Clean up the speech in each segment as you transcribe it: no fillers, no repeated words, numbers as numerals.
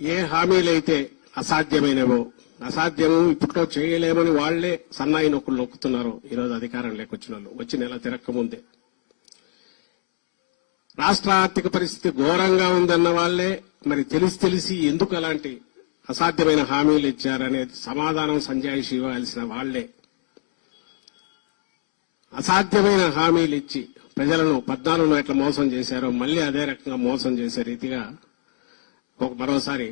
ఏ హామీలైతే అసాధ్యమైనవో, అసాధ్యము ఇప్పట్లో చేయలేమని వాళ్లే సన్నాయి నొక్కులు నొక్కుతున్నారు ఈరోజు అధికారం లేకొచ్చిన వాళ్ళు వచ్చి నెల తిరక్కముందే. రాష్ట్ర ఆర్థిక పరిస్థితి ఘోరంగా ఉందన్న వాళ్లే మరి తెలిసి ఎందుకు అలాంటి అసాధ్యమైన హామీలు ఇచ్చారనేది సమాధానం సంజాయిషి ఇవ్వాల్సిన వాళ్లే అసాధ్యమైన హామీలు ఇచ్చి ప్రజలను 14లో ఎట్లా మోసం చేశారో మళ్లీ అదే రకంగా మోసం చేసే రీతిగా మరోసారి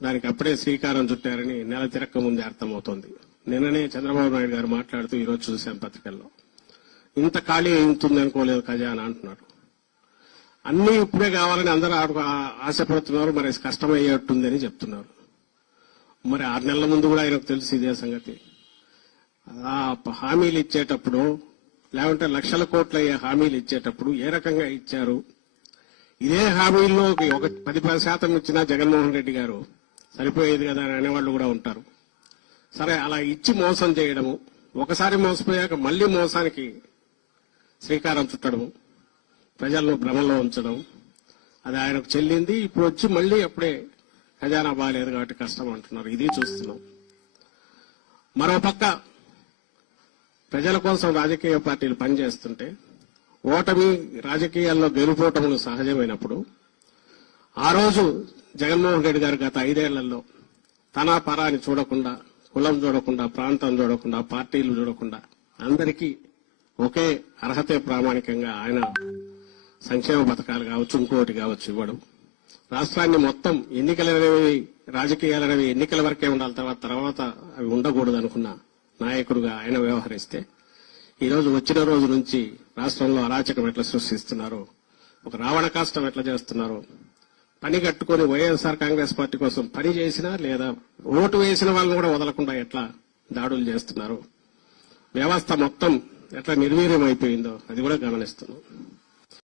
దానికి అప్పుడే శ్రీకారం చుట్టారని నెల తిరక్క ముందే అర్థమవుతోంది. నిన్ననే చంద్రబాబు నాయుడు గారు మాట్లాడుతూ ఈరోజు చూశాం పత్రికల్లో, ఇంత ఖాళీ అవుతుంది అనుకోలేదు ఖజానా అంటున్నారు. అన్ని ఇప్పుడే కావాలని అందరూ ఆశపడుతున్నారు, మరి కష్టమయ్యేట్టుందని చెప్తున్నారు. మరి 6 నెలల ముందు కూడా ఆయనకు తెలుసు ఇదే సంగతి. ఆ హామీలు ఇచ్చేటప్పుడు లేకుంటే లక్షల కోట్ల హామీలు ఇచ్చేటప్పుడు ఏ రకంగా ఇచ్చారు? ఇదే హామీల్లో ఒక 10% ఇచ్చినా జగన్మోహన్ రెడ్డి గారు సరిపోయేది కదా అని అనేవాళ్లు కూడా ఉంటారు. సరే, అలా ఇచ్చి మోసం చేయడము, ఒకసారి మోసపోయాక మళ్లీ మోసానికి శ్రీకారం చుట్టడము, ప్రజలను భ్రమలో ఉంచడం, అది ఆయనకు చెల్లింది. ఇప్పుడు వచ్చి మళ్లీ అప్పుడే ఖజానా బాగాలేదు కాబట్టి కష్టం అంటున్నారు. ఇది చూస్తున్నాం. మరోపక్క ప్రజల కోసం రాజకీయ పార్టీలు పనిచేస్తుంటే ఓటమి రాజకీయాల్లో గెలుపోటములు సహజమైనప్పుడు ఆ రోజు జగన్మోహన్ రెడ్డి గారు గత 5 ఏళ్లలో తన పరాని చూడకుండా, కులం చూడకుండా, ప్రాంతం చూడకుండా, పార్టీలు చూడకుండా అందరికీ ఒకే అర్హతే ప్రామాణికంగా ఆయన సంక్షేమ పథకాలు కావచ్చు, ఇంకోటి కావచ్చు ఇవ్వడం, రాష్ట్రాన్ని మొత్తం ఎన్నికలనేవి రాజకీయాలనేవి ఎన్నికల వరకే ఉండాలి, తర్వాత అవి ఉండకూడదు అనుకున్న నాయకుడుగా ఆయన వ్యవహరిస్తే ఈరోజు వచ్చిన రోజు నుంచి రాష్ట్రంలో అరాచకం ఎట్లా సృష్టిస్తున్నారో, ఒక రావణ కాష్టం ఎట్లా చేస్తున్నారో, పని కట్టుకుని వైఎస్ఆర్ కాంగ్రెస్ పార్టీ కోసం పని చేసినా లేదా ఓటు వేసిన వాళ్ళని కూడా వదలకుండా ఎట్లా దాడులు చేస్తున్నారు, వ్యవస్థ మొత్తం ఎట్లా నిర్వీర్యం అయిపోయిందో అది కూడా గమనిస్తున్నాం.